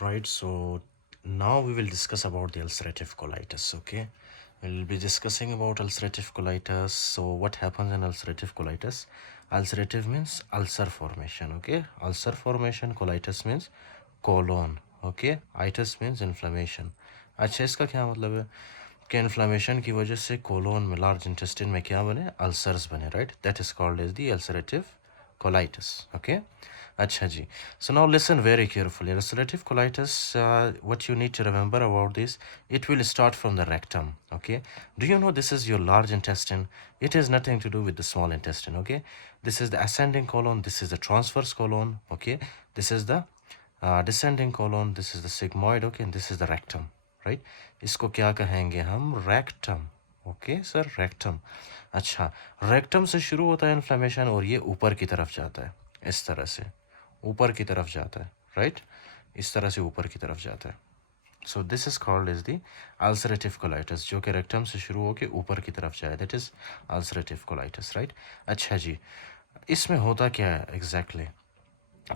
Right, so now we will discuss about the ulcerative colitis. Okay, we'll be discussing about ulcerative colitis. So what happens in ulcerative colitis? Ulcerative means ulcer formation. Okay, ulcer formation. Colitis means colon. Okay, itis means inflammation. अच्छा, इसका क्या मतलब है कि inflammation की वजह से colon में, लार्ज इंटेस्टिन में क्या बने? अल्सर्स बने. Right, that is called as the ulcerative colitis. Okay, अच्छा जी. So now listen very carefully. Ulcerative colitis, what you need to remember about this, it will start from the rectum. Okay, do you know this is your large intestine? It has nothing to do with the small intestine. Okay, this is the ascending colon, this is the transverse colon. Okay, this is the descending colon, this is the sigmoid. Okay, and this is the rectum. Right, इसको क्या कहेंगे हम? Rectum. Okay sir, rectum. अच्छा, rectum से शुरू होता है inflammation और ये ऊपर की तरफ जाता है. इस तरह से ऊपर की तरफ जाता है. राइट, इस तरह से ऊपर की तरफ जाता है. So this is called is the ulcerative colitis, जो कि रेक्टम से शुरू होकर ऊपर की तरफ जाए. That is ulcerative colitis. Right, अच्छा जी. इसमें होता क्या है एग्जैक्टली?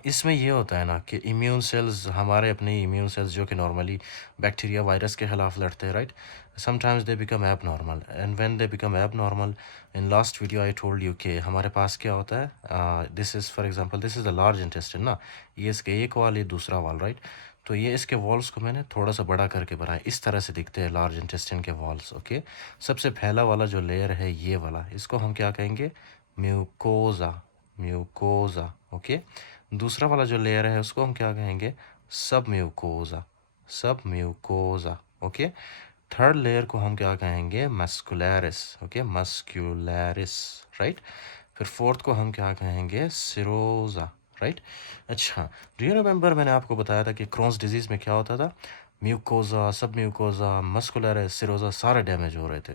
इसमें ये होता है ना कि इम्यून सेल्स, हमारे अपने इम्यून सेल्स जो कि नॉर्मली बैक्टीरिया वायरस के खिलाफ लड़ते हैं. Right, sometimes they become abnormal, and when they become abnormal, in last video I told you कि हमारे पास क्या होता है. This is for example, this is the large intestine ना, ये इसके एक वाल, ये दूसरा वाल. राइट, तो ये इसके वॉल्स को मैंने थोड़ा सा बड़ा करके बनाया. इस तरह से दिखते हैं लार्ज इंटेस्टिन के वॉल्स. ओके, सबसे पहला वाला जो लेयर है ये वाला, इसको हम क्या कहेंगे? म्यूकोजा. म्यूकोजा. ओके, दूसरा वाला जो लेयर है उसको हम क्या कहेंगे? सब म्यूकोजा. सब म्यूकोजा. ओके, थर्ड लेयर को हम क्या कहेंगे? मस्कुलरिस. Okay, muscularis. राइट, फिर फोर्थ को हम क्या कहेंगे? सिरोजा. राइट, अच्छा, डू यू रिमेंबर मैंने आपको बताया था कि क्रॉन्स डिजीज़ में क्या होता था? म्यूकोजा, सब म्यूकोजा, मस्कुलर, सिरोजा सारे डैमेज हो रहे थे.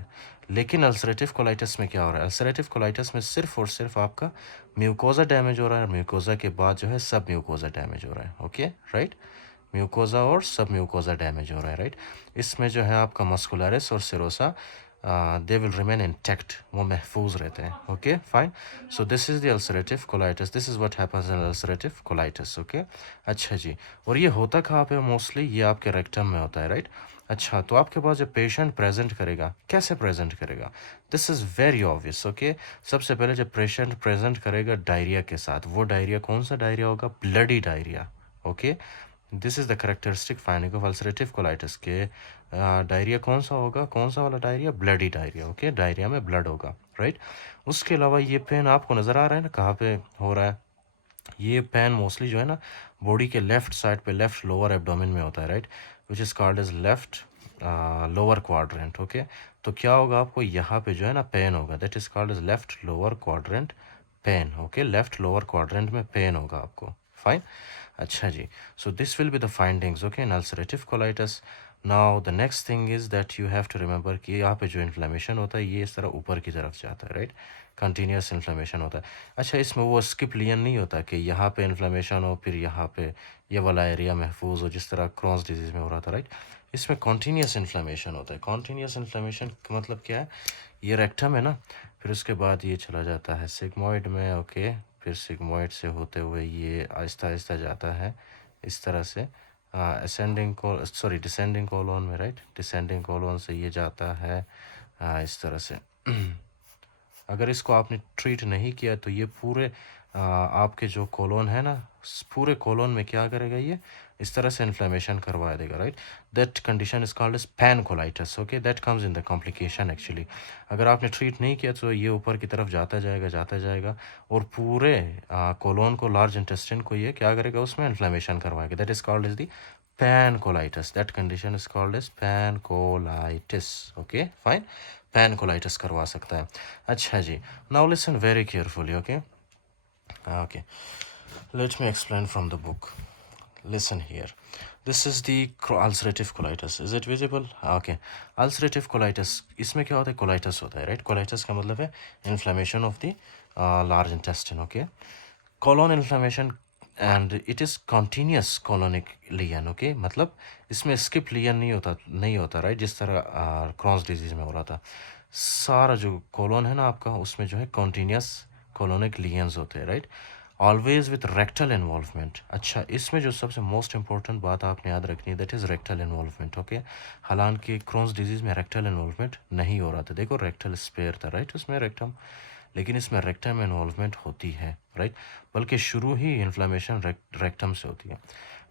लेकिन अल्सरेटिव कोलाइटिस में क्या हो रहा है? अल्सरेटिव कोलाइटिस में सिर्फ और सिर्फ आपका म्यूकोजा डैमेज हो रहा है, और म्यूकोजा के बाद जो है सब म्यूकोजा डैमेज हो रहा है. ओके, राइट, म्यूकोजा और सब म्यूकोजा डैमेज हो रहा है. राइट, इसमें जो है आपका मस्कुलरिस और serosa, they will remain intact, वो महफूज रहते हैं. Okay, fine. So this is the ulcerative colitis. This is what happens in ulcerative colitis. Okay, अच्छा जी. और ये होता कहाँ पे? मोस्टली ये आपके रेक्टम में होता है. राइट, अच्छा, तो आपके पास जब पेशेंट प्रेजेंट करेगा, कैसे प्रेजेंट करेगा? This is very obvious. Okay, सबसे पहले जब पेशेंट प्रेजेंट करेगा डायरिया के साथ, वो डायरिया कौन सा डायरिया होगा? Bloody diarrhoea. Okay, this is the characteristic finding of ulcerative colitis के. डायरिया कौन सा होगा? कौन सा वाला diarrhoea? Bloody diarrhoea. Okay, diarrhoea में ब्लड होगा. राइट, उसके अलावा ये पेन आपको नज़र आ रहा है ना कहाँ पे हो रहा है? ये पेन मोस्टली जो है ना बॉडी के लेफ्ट साइड पे, लेफ्ट लोअर एब्डोमेन में होता है. Right, which is called as left lower quadrant. Okay, तो क्या होगा आपको? यहाँ पे जो है ना पेन होगा. That is called as left lower quadrant pain. Okay, left lower quadrant में पेन होगा आपको. फाइन, अच्छा जी. So this will be the findings. Okay, in ulcerative colitis. Now the next thing is that you have to remember कि यहाँ पे जो inflammation होता है ये इस तरह ऊपर की तरफ जाता है. राइट, कंटिन्यूस इन्फ्लेमेशन होता है. अच्छा, इसमें वो स्किप लियन नहीं होता कि यहाँ पे इन्फ्लेमेशन हो फिर यहाँ पे ये वाला एरिया महफूज हो, जिस तरह क्रॉन्स डिजीज़ में हो रहा था. राइट, इसमें कॉन्टीन्यूस इन्फ्लेमेशन होता है. कॉन्टीन्यूस इन्फ्लेमेशन का मतलब क्या है? ये रेक्टम है ना, फिर उसके बाद ये चला जाता है सिग्मोइड में. ओके, फिर सिग्मोइड से होते हुए ये आहिस्ता आहिस्ता जाता है इस तरह से असेंडिंग को, सॉरी, डिसेंडिंग कोलोन में. राइट, डिसेंडिंग कोलोन से ये जाता है इस तरह से. अगर इसको आपने ट्रीट नहीं किया तो ये पूरे आपके जो कोलोन है ना, पूरे कोलोन में क्या करेगा? ये इस तरह से इन्फ्लेमेशन करवा देगा. Right, that condition is called as pancolitis. Okay, that comes in the complication actually. अगर आपने ट्रीट नहीं किया तो ये ऊपर की तरफ जाता जाएगा, जाता जाएगा, और पूरे कोलोन को, लार्ज इंटेस्टिन को ये क्या करेगा? उसमें इन्फ्लेमेशन करवाएगा. That is called as the pancolitis. That condition is called as pancolitis. Okay, fine, pancolitis करवा सकता है. अच्छा जी, now listen very carefully. Okay, okay, let me explain from the book. Listen here. This is the ulcerative colitis. Is it visible? Okay. Ulcerative colitis. इसमें क्या होता है? Colitis होता है. Right? Colitis का मतलब है inflammation of the large intestine. Okay. Colon inflammation and it is continuous colonic lesion. Okay. मतलब इसमें skip lesion नहीं होता. Right? जिस तरह Crohn's disease में हो रहा था. सारा जो colon है ना आपका, उसमें जो है continuous colonic lesions होते हैं. Right? Always with rectal involvement. अच्छा, इसमें जो सबसे मोस्ट इंपॉर्टेंट बात आपने याद रखनी है that is rectal involvement. Okay, हालांकि क्रोन्स डिजीज़ में रेक्टल इन्वॉल्वमेंट नहीं हो रहा था, देखो रेक्टल स्पेयर था राइट उसमें रेक्टम, लेकिन इसमें रेक्टम इन्वॉल्वमेंट होती है राइट, बल्कि शुरू ही इन्फ्लामेशन रेक्टम से होती है।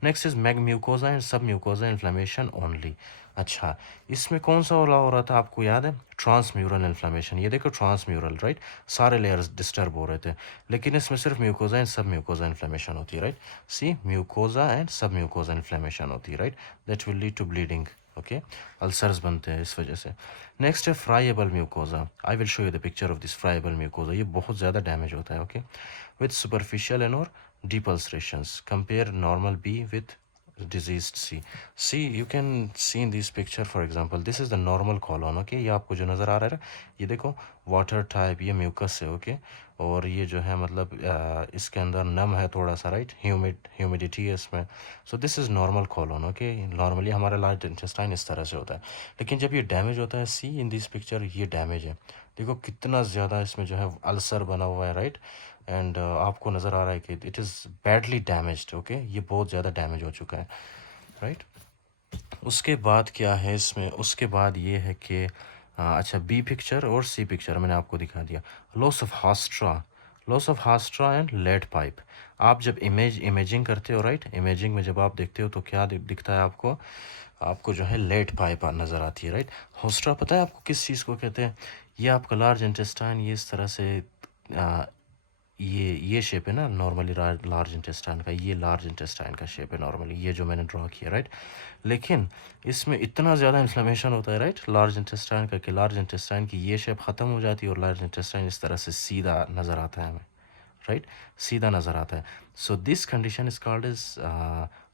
नेक्स्ट इज मैग mucosa and submucosa inflammation only. अच्छा, इसमें कौन सा वाला हो रहा था आपको याद है? Transmural inflammation. ये देखो ट्रांसम्यूरल राइट, सारे लेयर्स डिस्टर्ब हो रहे थे, लेकिन इसमें सिर्फ mucosa and submucosa inflammation होती है right. See, mucosa and submucosa inflammation होती है right, that will lead to bleeding. Okay, ulcers बनते हैं इस वजह से। नेक्स्ट है friable mucosa. I will show you the picture of this friable mucosa. ये बहुत ज़्यादा डैमेज होता है ओके, विथ सुपरफिशियल एंड और deep ulcerations. Compare normal B with diseased C. See, you can see in this picture, for example, this is the normal colon. Okay, ये आपको जो नज़र आ रहा है ये देखो वाटर टाइप, ये म्यूकस है ओके, और ये जो है मतलब इसके अंदर नम है थोड़ा सा राइट, ह्यूमिडिटी है इसमें। So this is normal colon okay. Normally हमारा लार्ज इंटेस्टाइन इस तरह से होता है, लेकिन जब ये डैमेज होता है, सी इन दिस पिक्चर ये डैमेज है, देखो कितना ज़्यादा इसमें जो है अल्सर बना हुआ है राइट, एंड आपको नज़र आ रहा है कि it is badly damaged okay, ये बहुत ज़्यादा डैमेज हो चुका है राइट। उसके बाद क्या है इसमें, उसके बाद ये है कि अच्छा, बी पिक्चर और सी पिक्चर मैंने आपको दिखा दिया। Loss of haustra, loss of haustra and lead pipe. आप जब इमेजिंग करते हो राइट, इमेजिंग में जब आप देखते हो तो क्या दिखता है आपको? आपको जो है लेड पाइप नज़र आती है राइट। हास्ट्रा पता है आपको किस चीज़ को कहते हैं? ये आपका लार्ज इंटेस्टाइन ये इस तरह से ये शेप है ना नॉर्मली लार्ज इंटेस्टाइन का, ये लार्ज इंटेस्टाइन का शेप है नॉर्मली, ये जो मैंने ड्रॉ किया राइट। लेकिन इसमें इतना ज़्यादा इन्फ्लेमेशन होता है राइट लार्ज इंटेस्टाइन का, कि लार्ज इंटेस्टाइन की ये शेप ख़त्म हो जाती है और लार्ज इंटेस्टाइन इस तरह से सीधा नज़र आता है हमें राइट, सीधा नज़र आता है। So this condition is called is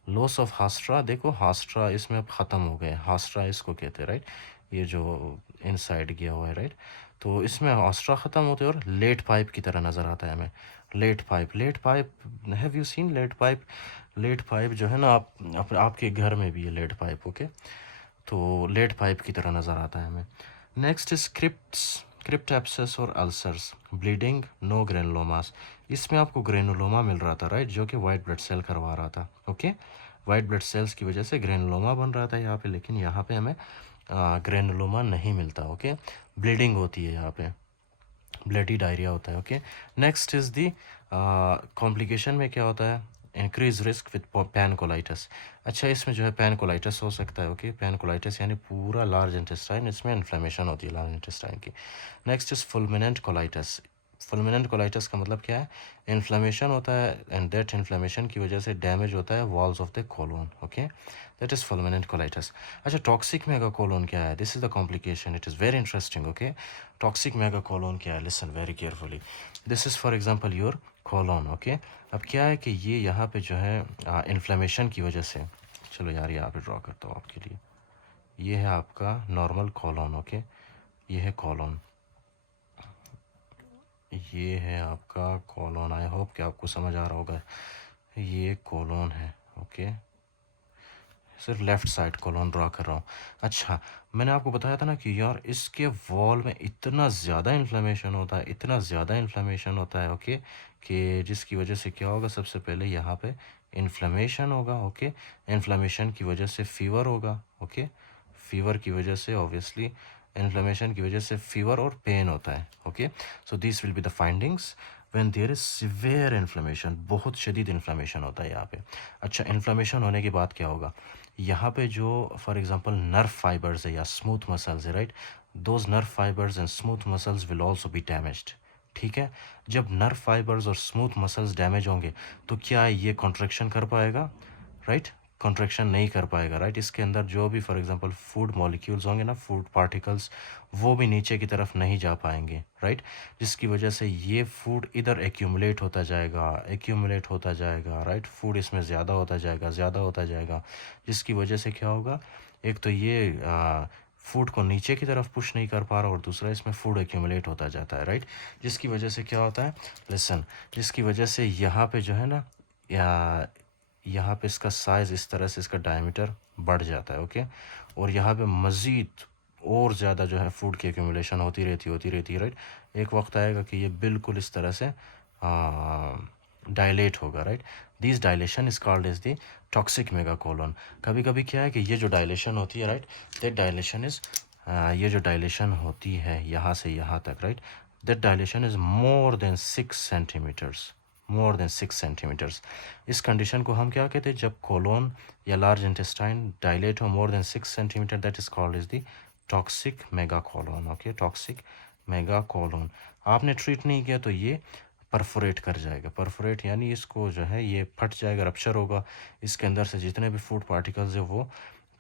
loss of haustra. देखो हास्ट्रा इसमें अब ख़त्म हो गए, हास्ट्रा इसको कहते हैं राइट, ये जो इनसाइड गया हुआ है राइट। तो इसमें हास्ट्रा ख़त्म होते हैं और लेट पाइप की तरह नज़र आता है हमें। Lead pipe, lead pipe, have you seen lead pipe? Lead pipe जो है ना आपके घर में भी है लेट पाइप ओके, तो लेट पाइप की तरह नज़र आता है हमें। नेक्स्ट इज क्रिप्ट एब्सेस और अल्सर्स, ब्लीडिंग, नो ग्रेनुलोमास। इसमें आपको ग्रेनुलोमा मिल रहा था राइट, जो कि वाइट ब्लड सेल करवा रहा था ओके, वाइट ब्लड सेल्स की वजह से ग्रेनुलोमा बन रहा था यहाँ पे, लेकिन यहाँ पे हमें ग्रेनुलोमा नहीं मिलता ओके। ब्लीडिंग होती है यहाँ पे, ब्लडी डायरिया होता है okay. Next is the complication में क्या होता है? Increase risk with pancolitis. अच्छा, इसमें जो है पैनकोलाइटिस हो सकता है ओके, पैनकोलाइटिस यानी पूरा लार्ज इंटेस्टाइन, इसमें इन्फ्लेमेशन होती है लार्ज इंटेस्टाइन की। Next is fulminant colitis. Fulminant colitis का मतलब क्या है? इन्फ्लेमेशन होता है एंड दैट इन्फ्लेमेशन की वजह से डैमेज होता है walls of the colon okay, that is fulminant colitis. अच्छा, टॉक्सिक मेगाकोलोन क्या है? This is the complication, it is very interesting okay. Toxic megacolon क्या है? Listen very carefully, this is for example your colon okay. अब क्या है कि ये यहाँ पे जो है इन्फ्लेमेशन की वजह से, चलो यार यहाँ पे ड्रॉ करता हूँ आपके लिए, ये है आपका नॉर्मल कोलोन ओके, ये है कोलोन, ये है आपका कोलोन। आई होप कि आपको समझ आ रहा होगा, ये कोलोन है ओके, सिर्फ लेफ़्ट साइड कोलोन ड्रा कर रहा हूँ। अच्छा, मैंने आपको बताया था ना कि यार इसके वॉल में इतना ज़्यादा इन्फ्लेमेशन होता है, इतना ज़्यादा इन्फ्लेमेशन होता है ओके, कि जिसकी वजह से क्या होगा, सबसे पहले यहाँ पे इन्फ्लेमेशन होगा ओके, इन्फ्लेमेशन की वजह से फीवर होगा ओके, फीवर की वजह से ऑब्वियसली, इन्फ्लेमेशन की वजह से फीवर और पेन होता है okay. So this will be the findings when there is severe inflammation, बहुत शदीद इन्फ्लेमेशन होता है यहाँ पे। अच्छा, इन्फ्लेमेशन होने के बाद क्या होगा? यहाँ पे जो फॉर एग्जांपल नर्व फाइबर्स है या स्मूथ मसल्स है right, those nerve fibres and smooth muscles will also be damaged. ठीक है, जब नर्व फाइबर्स और स्मूथ मसल्स डैमेज होंगे तो क्या ये कॉन्ट्रैक्शन कर पाएगा? राइट, कॉन्ट्रैक्शन नहीं कर पाएगा राइट। इसके अंदर जो भी फॉर एग्जांपल फूड मॉलिक्यूल्स होंगे ना, फूड पार्टिकल्स, वो भी नीचे की तरफ नहीं जा पाएंगे राइट, जिसकी वजह से ये फूड इधर एक्यूमुलेट होता जाएगा, एक्यूमुलेट होता जाएगा राइट, फूड इसमें ज़्यादा होता जाएगा, ज़्यादा होता जाएगा, जिसकी वजह से क्या होगा, एक तो ये फूड को नीचे की तरफ पुश नहीं कर पा रहा और दूसरा इसमें फूड एक्यूमुलेट होता जाता है राइट, जिसकी वजह से क्या होता है, लिसन, जिसकी वजह से यहाँ पे जो है ना, या यहाँ पे इसका साइज़ इस तरह से, इसका डायमीटर बढ़ जाता है ओके, और यहाँ पे मज़ीद और ज़्यादा जो है फूड की एक्यूमुलेशन होती रहती है राइट। एक वक्त आएगा कि ये बिल्कुल इस तरह से डायलेट होगा, right. This dilation is called as the toxic megacolon. कभी कभी क्या है कि ये जो डायलेशन होती है, राइट, दैट डायलेशन इज ये जो डायलेशन होती है यहाँ से यहाँ तक, right, that dilation is more than 6 centimetres, more than 6 centimetres. इस कंडीशन को हम क्या कहते हैं, जब कोलोन या लार्ज इंटेस्टाइन डायलेट हो मोर than 6 centimetre, that is called is the toxic megacolon. Okay, toxic megacolon. आपने ट्रीट नहीं किया तो ये परफोरेट कर जाएगा। परफोरेट यानी इसको जो है ये फट जाएगा, रप्चर होगा, इसके अंदर से जितने भी फूड पार्टिकल्स है वो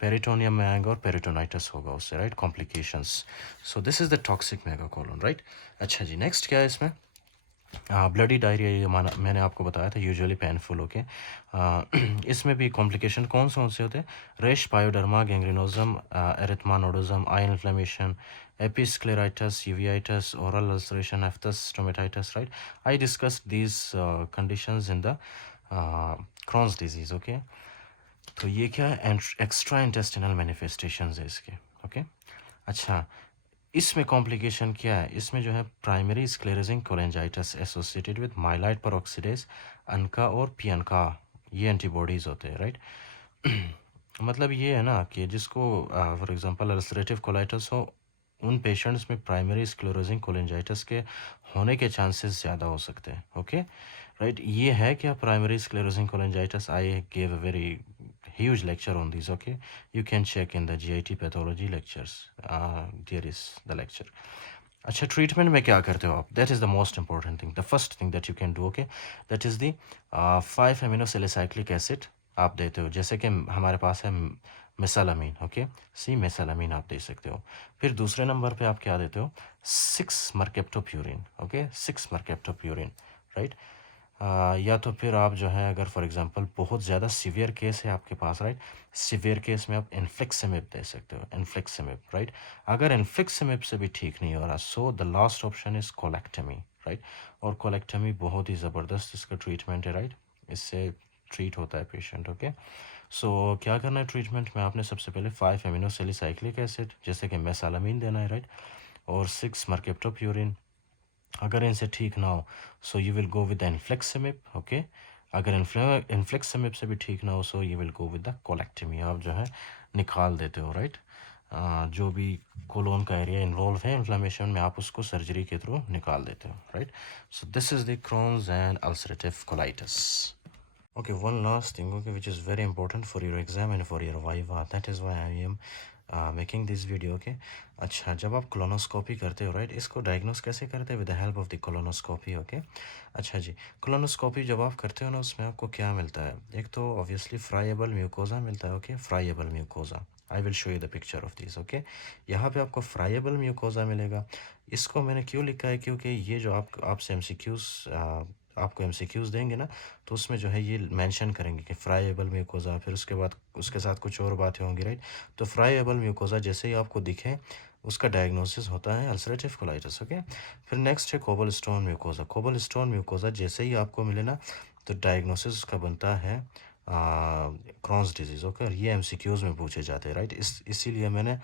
पेरिटोनियम में आएगा और पेरिटोनाइटिस होगा उससे, right, complications. So this is the toxic megacolon, right. अच्छा जी, नेक्स्ट क्या है इसमें, ब्लडी डायरिया। ये मैंने आपको बताया था यूजुअली पेनफुल, ओके। इसमें भी कॉम्प्लिकेशन कौन से होते हैं, rash, pyoderma, gangrenosum, erythema nodosum, eye inflammation, episcleritis, uveitis, oral ulceration, aphthous, stomatitis, right. I discuss these conditions in the Crohn's disease, okay. तो ये क्या है, एक्स्ट्रा इंटेस्टिनल मैनिफेस्टेशंस है इसके, ओके। अच्छा, इसमें कॉम्प्लिकेशन क्या है, इसमें जो है primary sclerosing cholangitis associated with myeloperoxidase, ANCA और पियनका, ये एंटीबॉडीज़ होते हैं, राइट। मतलब ये है ना कि जिसको फॉर एग्जांपल अल्सरेटिव कोलाइटिस हो, उन पेशेंट्स में प्राइमरी स्क्लेरोजिंग कोलेंजाइटिस के होने के चांसेस ज़्यादा हो सकते हैं, ओके, राइट। ये है क्या primary sclerosing cholangitis, I gave a very huge lecture on these, okay. You can check in the GIT pathology lectures, there is the lecture. अच्छा, ट्रीटमेंट में क्या करते हो आप, that is the most important thing, the first thing that you can do, okay, that is the 5-aminosalicylate acid आप देते हो, जैसे कि हमारे पास है मेसालामीन, ओके, सी मेसालामीन आप दे सकते हो। फिर दूसरे नंबर पे आप क्या देते हो, 6 मर्केप्टोप्यूरिन, ओके, 6 मर्केप्टोप्यूरिन, राइट। या तो फिर आप जो है अगर फॉर एग्जांपल बहुत ज़्यादा सीवियर केस है आपके पास, राइट, सीवियर केस में आप इन्फ्लिक्सिमिब दे सकते हो, इन्फ्लिक्सिमिब, राइट। अगर इन्फ्लिक्सिमिब से भी ठीक नहीं हो रहा, so the last option is कोलेक्टमी, right. और कोलेक्टमी बहुत ही ज़बरदस्त इसका ट्रीटमेंट है, राइट, इससे ट्रीट होता है पेशेंट, ओके। सो क्या करना है ट्रीटमेंट में, आपने सबसे पहले 5-aminosalicylate एसिड जैसे कि मेसालामीन देना है, राइट, और 6 मर्केप्टोप्यूरिन। अगर इनसे ठीक ना हो, so you will go with the infliximab, okay. अगर इन्फ्लेक्सिमिब से भी ठीक ना हो, so you will go with the colectomy, आप जो है निकाल देते हो, राइट। जो भी कोलोन का एरिया इन्वॉल्व है इन्फ्लेमेशन में, आप उसको सर्जरी के थ्रू निकाल देते हो, right. So this is the Crohn's and ulcerative colitis. Okay, one last thing, okay, which is very important for your exam and for your viva. That is why I am making this video, okay. अच्छा, जब आप colonoscopy करते हो, right, इसको diagnose कैसे करते हैं, with the help of the colonoscopy, okay. अच्छा जी, कोलोनोस्कोपी जब आप करते हो ना, उसमें आपको क्या मिलता है, एक तो ऑब्वियसली फ्राइएबल म्यूकोजा मिलता है, okay, friable mucosa. I will show you the picture of this, okay. यहाँ पे आपको फ्राइएबल म्यूकोजा मिलेगा। इसको मैंने क्यों लिखा है, क्योंकि ये जो आप आपसे आपको एमसीक्यूज़ देंगे ना, तो उसमें जो है ये मेंशन करेंगे कि फ्राइएबल म्यूकोज़ा, फिर उसके बाद उसके साथ कुछ और बातें होंगी, राइट। तो फ्राइएबल म्यूकोज़ा जैसे ही आपको दिखे, उसका डायग्नोसिस होता है अल्सरेटिव कोलाइटिस, ओके। फिर नेक्स्ट है cobble stone mucosa. Cobble stone mucosa जैसे ही आपको मिले ना, तो डायग्नोसिस उसका बनता है क्रॉन्स डिजीज़, ओके। और ये एमसीक्यूज़ में पूछे जाते हैं, राइट। इसीलिए मैंने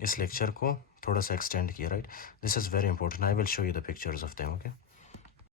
इस लेक्चर को थोड़ा सा एक्सटेंड किया, right. This is very important, I will show you the pictures of them, okay.